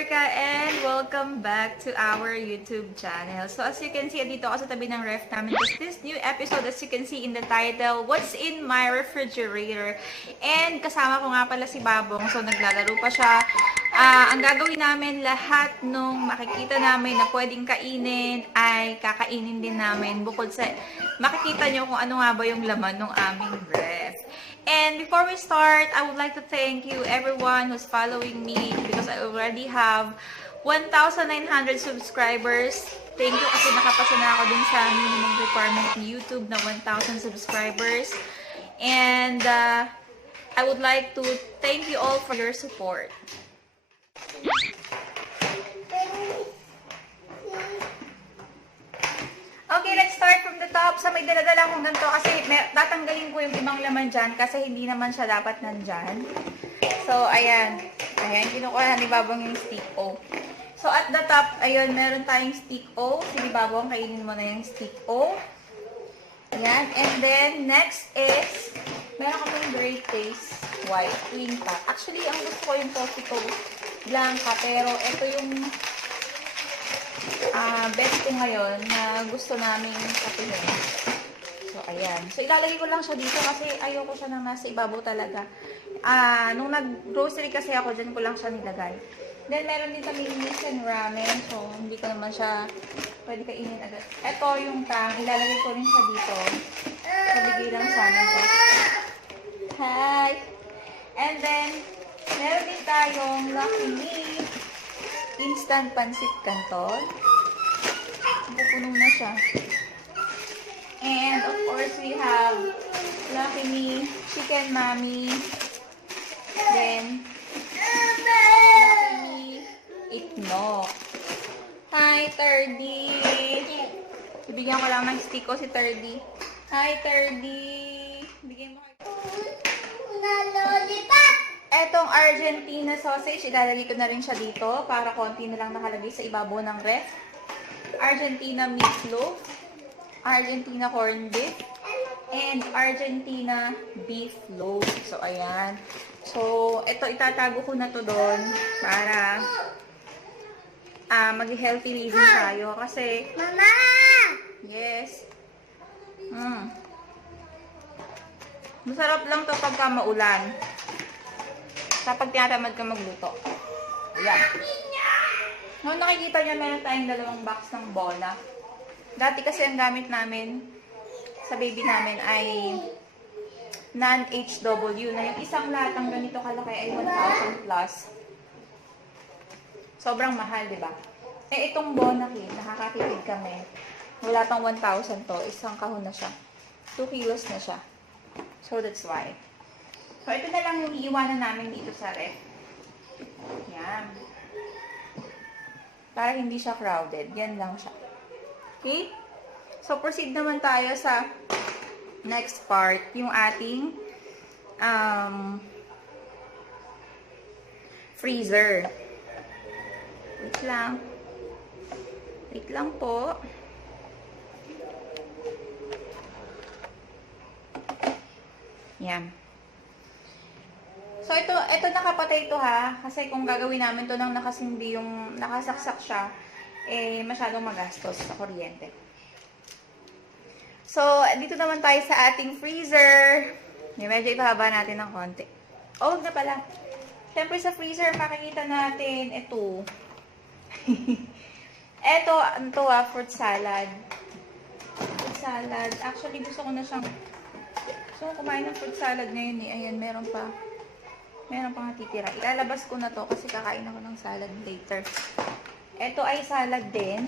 Erika and welcome back to our YouTube channel. So as you can see, dito ako sa tabi ng ref namin. This new episode, as you can see in the title, What's in my refrigerator? And kasama ko nga pala si Babong. So naglalaro pa siya. Ang gagawin namin, lahat nung makikita namin na pwedeng kainin ay kakainin din namin. Bukod sa makikita nyo kung ano nga ba yung laman ng aming ref. And before we start, I would like to thank you everyone who's following me because I already have 1,900 subscribers. Thank you kasi nakapasa na ako dun sa minimum requirement ni YouTube na 1,000 subscribers. And I would like to thank you all for your support. Okay, let's start from the top. Sa may daladala kong ganito kasi tatanggalin ko yung ibang laman dyan kasi hindi naman siya dapat nandyan. So, ayan. Ayan, kinukuha ni Babong yung stick O. So, at the top, ayun, meron tayong stick O. Sige, Babong, kainin mo na yung stick O. Ayan. And then, next is, meron kaming Great Taste White Twin Pack. Actually, ang gusto ko yung Coffee Toast Blanca, pero ito yung best ko ngayon na gusto namin kapihin. So, ayan. So, ilalagay ko lang siya dito kasi ayoko siya nang nasa ibabaw talaga. Nung nag-grocery kasi ako, dyan ko lang siya nilagay. Then, meron din kami instant ramen. So, hindi ko naman siya pwede kainin agad. Ito yung tang. Ilalagay ko rin siya dito. Sabigay lang sana ko. Hi! And then, meron din tayong Lucky Me instant pansit canton. Pupuno na siya. And of course, we have Lucky Me chicken mami. Then, Lucky Me itlog. Hi, Turdy! Bibigyan ko lang ng stick ko si Turdy. Hi, Turdy! Bigyan mo kayo. Etong Argentina sausage, ilalagay ko na rin siya dito para konti na lang nakalagay sa ibabaw ng ref. Argentina meatloaf, Argentina corned beef, and Argentina beef loaf. So, ayan. So, ito itatago ko na to doon para mag-healthy living tayo. Kasi, Mama! Yes. Masarap lang to pagka maulan. Kapag tinatamad ka magluto. Ayan. Noong nakikita niya, meron tayong dalawang box ng bola. Dati kasi ang gamit namin sa baby namin ay non-HW na yung isang latang ganito kalaki ay 1,000 plus. Sobrang mahal, di ba? Eh, itong Bonaki, nakakatipid kami. Wala pang 1,000 to. Isang kahon na siya. 2 kilos na siya. So, that's why. So, ito na lang yung iiwanan namin dito sa ref. Yan. Para hindi siya crowded. Yan lang siya. Okay? So, proceed naman tayo sa next part. Yung ating freezer. Wait lang. Wait lang po. Yan. So, ito nakapatay ito ha. Kasi kung gagawin namin to nang nakasindi yung nakasaksak siya, eh, masyadong magastos sa kuryente. So, dito naman tayo sa ating freezer. Medyo ipahaba natin ng konti. Oh, wag na pala. Siyempre sa freezer, makikita natin ito. Ito, fruit salad. Fruit salad. Actually, gusto ko na siyang kumain ng fruit salad ngayon eh. Ayan, meron pa nga titira. Ilalabas ko na to kasi kakain ako ng salad later. Ito ay salad din.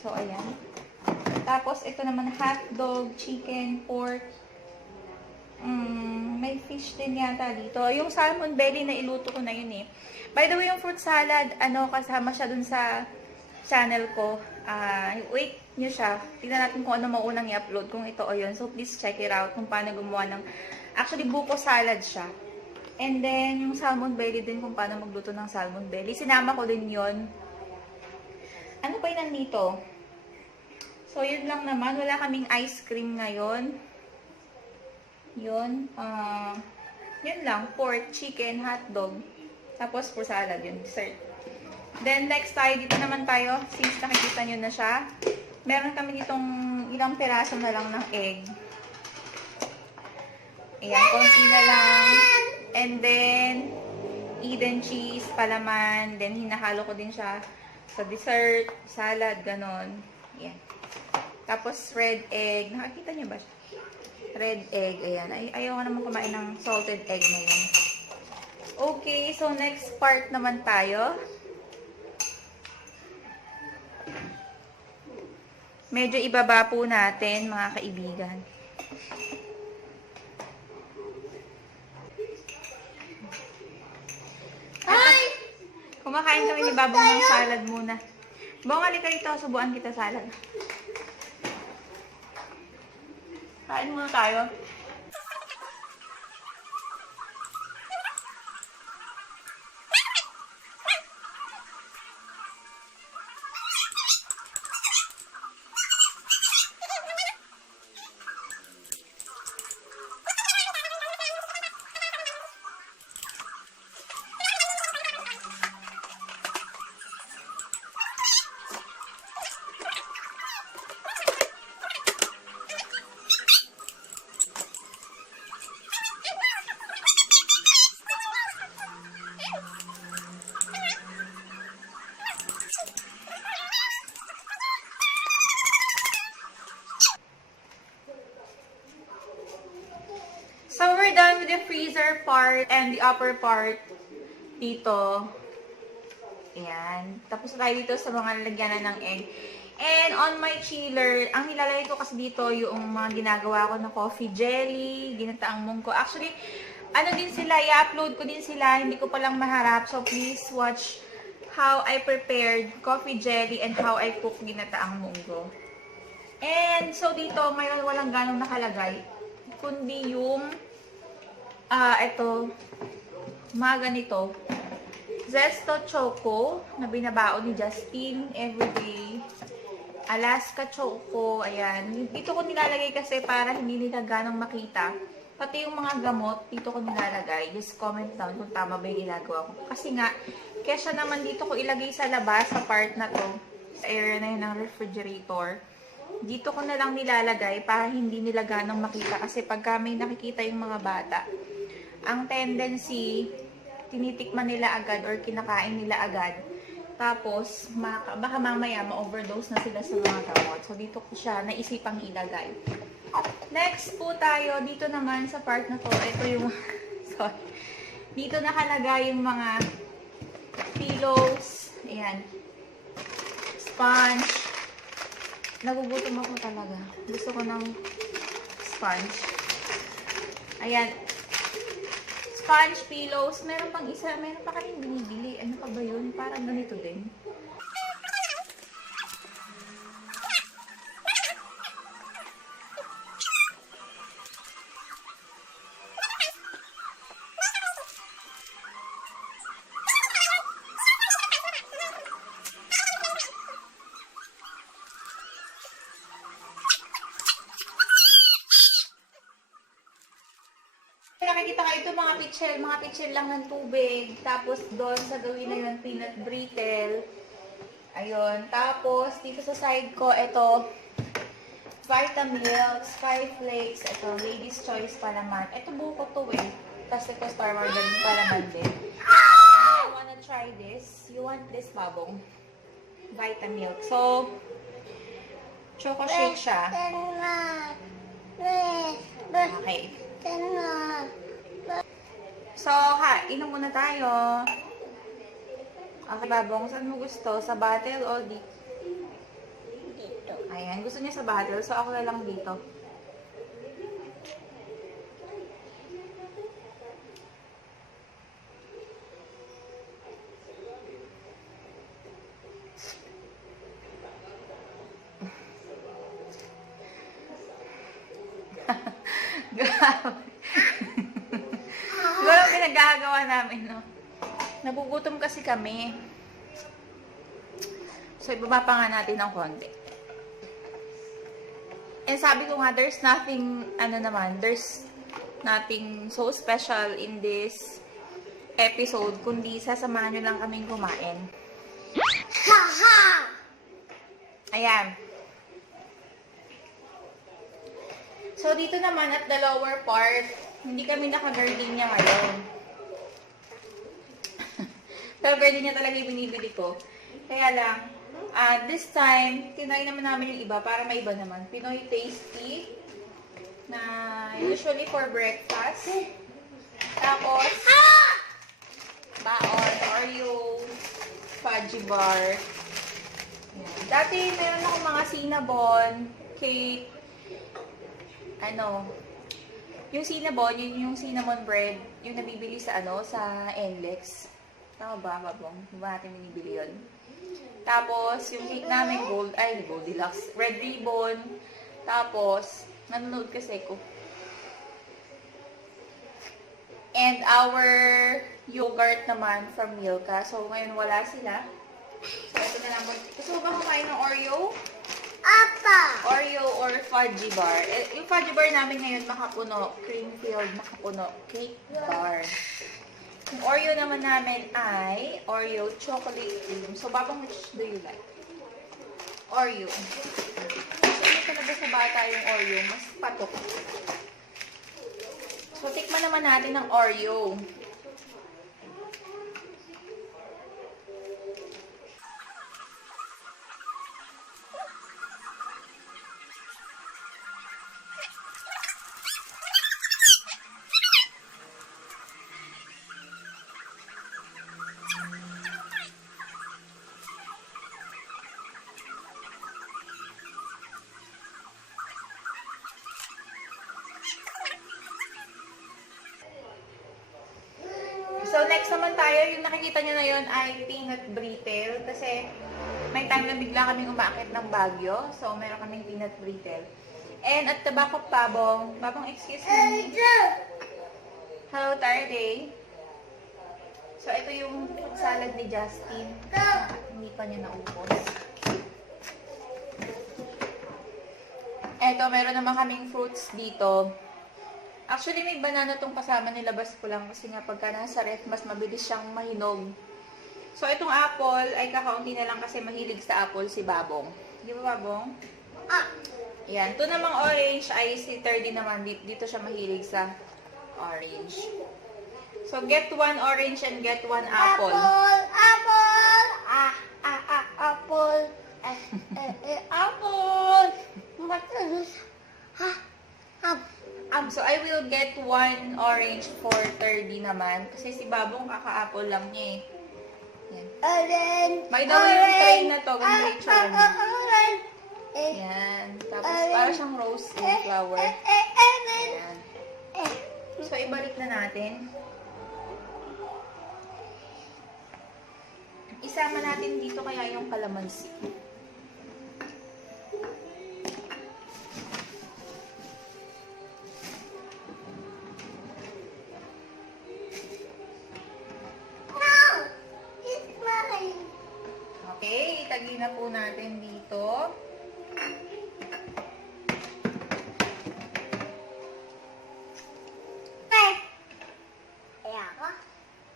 So, ayan. Tapos, ito naman hotdog, chicken, pork. May fish din yata dito. Yung salmon belly na iluto ko na yun eh. By the way, yung fruit salad, kasama siya dun sa channel ko. Wait nyo siya. Tignan natin kung ano maunang i-upload, kung ito o yun. So, please check it out kung paano gumawa ng... Actually, buko salad siya. And then, yung salmon belly din, kung paano magluto ng salmon belly. Sinama ko din yon. Ano pa yun nandito? So, yun lang naman. Wala kaming ice cream ngayon. Yun. Yun lang. Pork, chicken, hotdog. Tapos, for salad yun. Dessert. Then, next tayo, dito naman tayo, since nakikita nyo na siya. Meron kami ditong ilang piraso na lang ng egg. Ayan, konti na lang. And then, Eden cheese, palaman. Then, hinahalo ko din siya sa dessert, salad, ganon. Ayan. Tapos, red egg. Nakakita niyo ba siya? Red egg. Ayan. Ayaw ko naman kumain ng salted egg ngayon. Okay, so next part naman tayo. Medyo ibaba po natin, mga kaibigan. Ay! Kumakain kami ni Babong ng salad muna. Bong, halika rito. Subuan kita salad. Kain muna tayo. So, we're done with the freezer part and the upper part dito. Ayan. Tapos tayo dito sa mga lalagyanan ng egg. And on my chiller, ang nilalagay ko kasi dito yung mga ginagawa ko na coffee jelly, ginataang munggo. Actually, ano din sila, i-upload ko din sila. Hindi ko palang maharap. So, please watch how I prepared coffee jelly and how I cook ginataang munggo. And so, dito, ngayon walang ganong nakalagay. Kundi yung ito, mga ganito. Zesto Choco, na binabaon ni Justin everyday. Alaska Choco, ayan. Dito ko nilalagay kasi para hindi nila ganong makita. Pati yung mga gamot, dito ko nilalagay. Just comment down kung tama ba yung ginagawa ko. Kasi nga, kesya naman dito ko ilagay sa labas, sa part na to, sa area na yun ng refrigerator. Dito ko na lang nilalagay para hindi nila ganong makita. Kasi pagka may nakikita yung mga bata, ang tendency, tinitikman nila agad or kinakain nila agad. Tapos, baka mamaya ma-overdose na sila sa mga gamot. So, dito ko siya naisipang ilagay. Next po tayo, dito naman sa part na to, ito yung, sorry. Dito nakalagay yung mga pillows, ayan, sponge. Nagugutom ako talaga. Gusto ko ng sponge. Ayan. Sponge, pillows. Meron pang isa. Meron pa kayong binibili. Ano pa ba yun? Parang ganito din. Nakikita kayo ito mga pitchel lang ng tubig. Tapos doon sa gawin na yun, peanut brittle. Ayun. Tapos dito sa side ko, ito, Vitamilk, Sky Flakes, ito, Ladies Choice palaman. Ito buko to eh. Tapos ito Star Margarine palaman din. I wanna try this. You want this, Babong? Vitamilk. So, choco shake siya. Okay. So, inom muna tayo. Okay, Babong, saan mo gusto? Sa bottle o dito? Dito. Ayan, gusto niya sa bottle. So, ako na lang dito. Grabe. Siguro pinagagawa namin, no? Nagugutom kasi kami. So, ibaba pa nga natin ng konti. And sabi ko nga, there's nothing, there's nothing so special in this episode, kundi sasamahan nyo lang kaming kumain. Ayan. So, dito naman at the lower part, hindi kami naka-gardenia ngayon. Pero gardenia talaga yung binibili ko. Kaya lang, this time, tinry naman namin yung iba para maiba naman. Pinoy Tasty, na usually for breakfast. Tapos, baon, Oreo, fudgy bar. Dati, meron akong mga cinnamon, cake, yung cinnamon, yung cinnamon bread, yung nabibili sa sa NLEX. Tama ba, babong? Di ba natin binibili yun? Tapos, yung cake namin, Goldilocks, red ribbon. Tapos, nanonood kasi ko. And our yogurt naman from Milka. So, ngayon wala sila. So, ito na lang. Gusto mo ba kumain ng Oreo? Apa! Oreo or fudgy bar. Yung fudgy bar namin ngayon makapuno. Cream-filled makapuno. Cake bar. Yung Oreo naman namin ay Oreo chocolate cream. So, babang which do you like? Oreo. So, ano talaga sa bata yung Oreo? Mas patok. So, tikman naman natin ng Oreo. So, next naman tayo, yung nakikita nyo na yun ay peanut brittle. Kasi, may time na bigla kaming umakit ng Baguio. So, meron kaming peanut brittle. And at the back of Babong, excuse me. Hello, Tarday. So, ito yung fruit salad ni Justin. Hindi pa niya naubos. Eto, meron naman kaming fruits dito. Actually, may banana tong kasama, nilabas ko lang kasi nga pagka nasa ref, mas mabilis siyang mahinog. So, itong apple ay kakaunti na lang kasi mahilig sa apple si Babong. Di ba, Babong? Yan. Ito namang orange ay si Terdy naman. Dito siya mahilig sa orange. So, get one orange and get one apple. Apple! Apple! Apple! Apple! So, I will get one orange for 30 naman. Kasi si Babong kaka-apple lang niya eh. Yan. Orange! May daw yung tray na to. Ganda yung tsura niya. Yan. Tapos, para siyang rose in flower. Yan. So, ibalik na natin. Isama natin dito kaya yung kalamansi. Okay, itagi na po natin dito.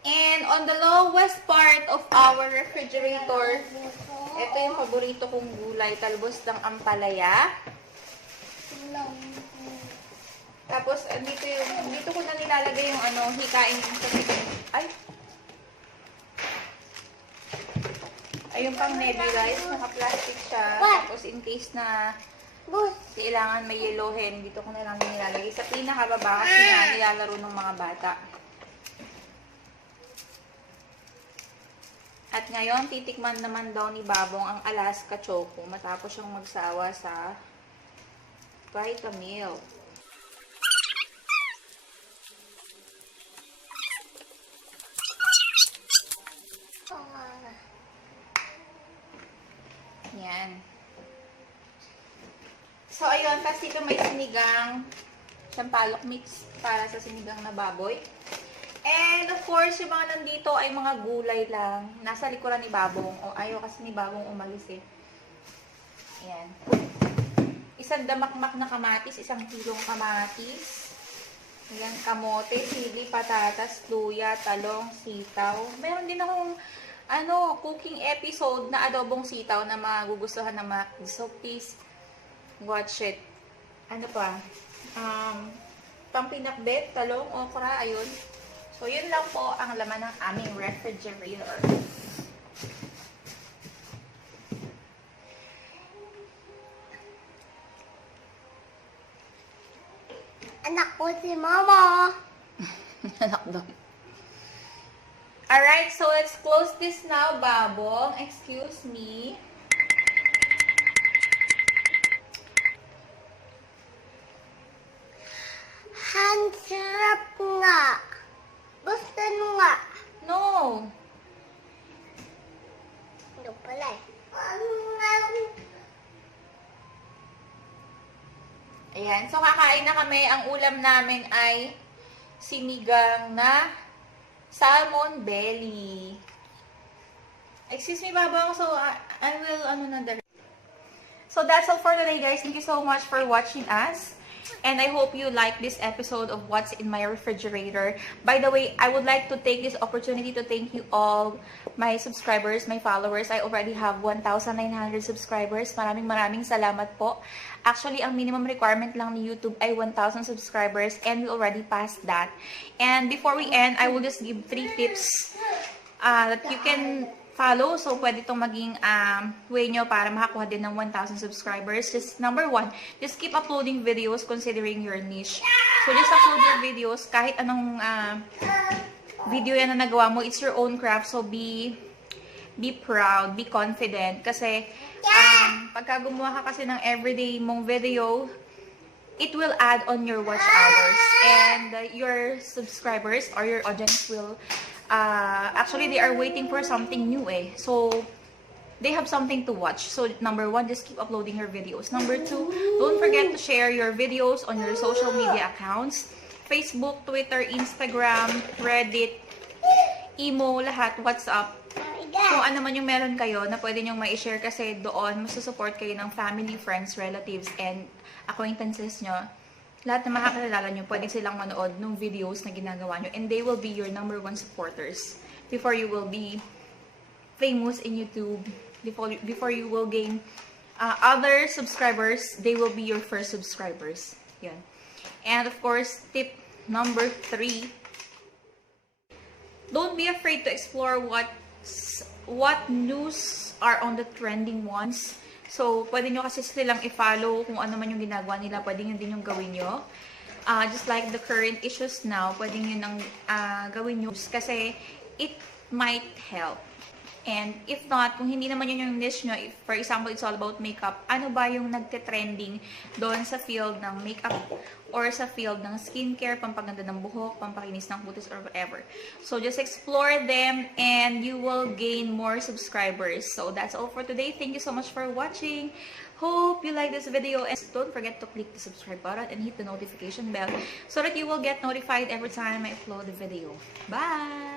And on the lowest part of our refrigerator, ito yung paborito kong gulay, talbos ng ampalaya. Tapos, dito ko na nilalagay yung hikain yung ay! Ayun pang nebulize, naka-plastic siya. Tapos in case na kailangan may yellow hen, dito ko na lang nilalagay. Sa pinakababa kasi nga nilalaro ng mga bata. At ngayon, titikman naman daw ni Babong ang Alaska Choco matapos siyang magsawa sa Vitamilk. Yan. So, ayun. Tapos dito may sinigang sampalok mix para sa sinigang na baboy. And, of course, yung mga nandito ay mga gulay lang. Nasa likuran ni Babong. O, ayaw kasi ni Babong umalis eh. Ayan. Isang damakmak na kamatis. 1 kilong kamatis. Ayan, kamote, sili, patatas, luya, talong, sitaw. Meron din akong cooking episode na adobong sitaw na magugustuhan ng mga kids. So, please, watch it. Ano pa? Pampinakbet, talong, okra, ayun. So, yun lang po ang laman ng aming refrigerator. Anak ko si Mama. Anak doon. Alright, so let's close this now, Babong. Excuse me. Ang sarap nga. Gusto mo nga. No. Ano pala eh. Ayan, so kakain na kami. Ang ulam namin ay sinigang na salmon belly. Excuse me, Babong. So, I will, So, that's all for today, guys. Thank you so much for watching us. And I hope you like this episode of What's in My Refrigerator. By the way, I would like to take this opportunity to thank you all, my subscribers, my followers. I already have 1,900 subscribers. Maraming salamat po. Actually, ang minimum requirement lang ni YouTube ay 1,000 subscribers and we already passed that. And before we end, I will just give 3 tips that you can follow. So, pwede itong maging way nyo para makakuha din ng 1,000 subscribers. Just number 1, just keep uploading videos considering your niche. So, just upload your videos. Kahit anong video yan na nagawa mo, it's your own craft. So, be proud, be confident. Kasi, pagka gumawa ka kasi ng everyday mong video, it will add on your watch hours. And your subscribers or your audience will actually, they are waiting for something new eh. So, they have something to watch. So, number 1, just keep uploading your videos. Number 2, don't forget to share your videos on your social media accounts. Facebook, Twitter, Instagram, Reddit, Imo, lahat, WhatsApp. Kung ano man yung meron kayo na pwede nyong ma-share kasi doon masusupport kayo ng family, friends, relatives, and acquaintances nyo. Lahat na makakilala nyo, pwede silang manood ng videos na ginagawa nyo. And they will be your number 1 supporters. Before you will be famous in YouTube, before you will gain other subscribers, they will be your first subscribers. Yan. And of course, tip number 3, don't be afraid to explore what news are on the trending ones. So, pwede nyo kasi silang i-follow kung ano man yung ginagawa nila. Pwede nyo din yung gawin nyo. Just like the current issues now, pwede nyo nang gawin nyo. Kasi, it might help. And if not, kung hindi naman yun yung niche nyo, if, for example, it's all about makeup, ano ba yung nagte-trending doon sa field ng makeup or sa field ng skincare, pampaganda ng buhok, pampakinis ng kutis, or whatever. So, just explore them and you will gain more subscribers. So, that's all for today. Thank you so much for watching. Hope you like this video and don't forget to click the subscribe button and hit the notification bell so that you will get notified every time I upload the video. Bye!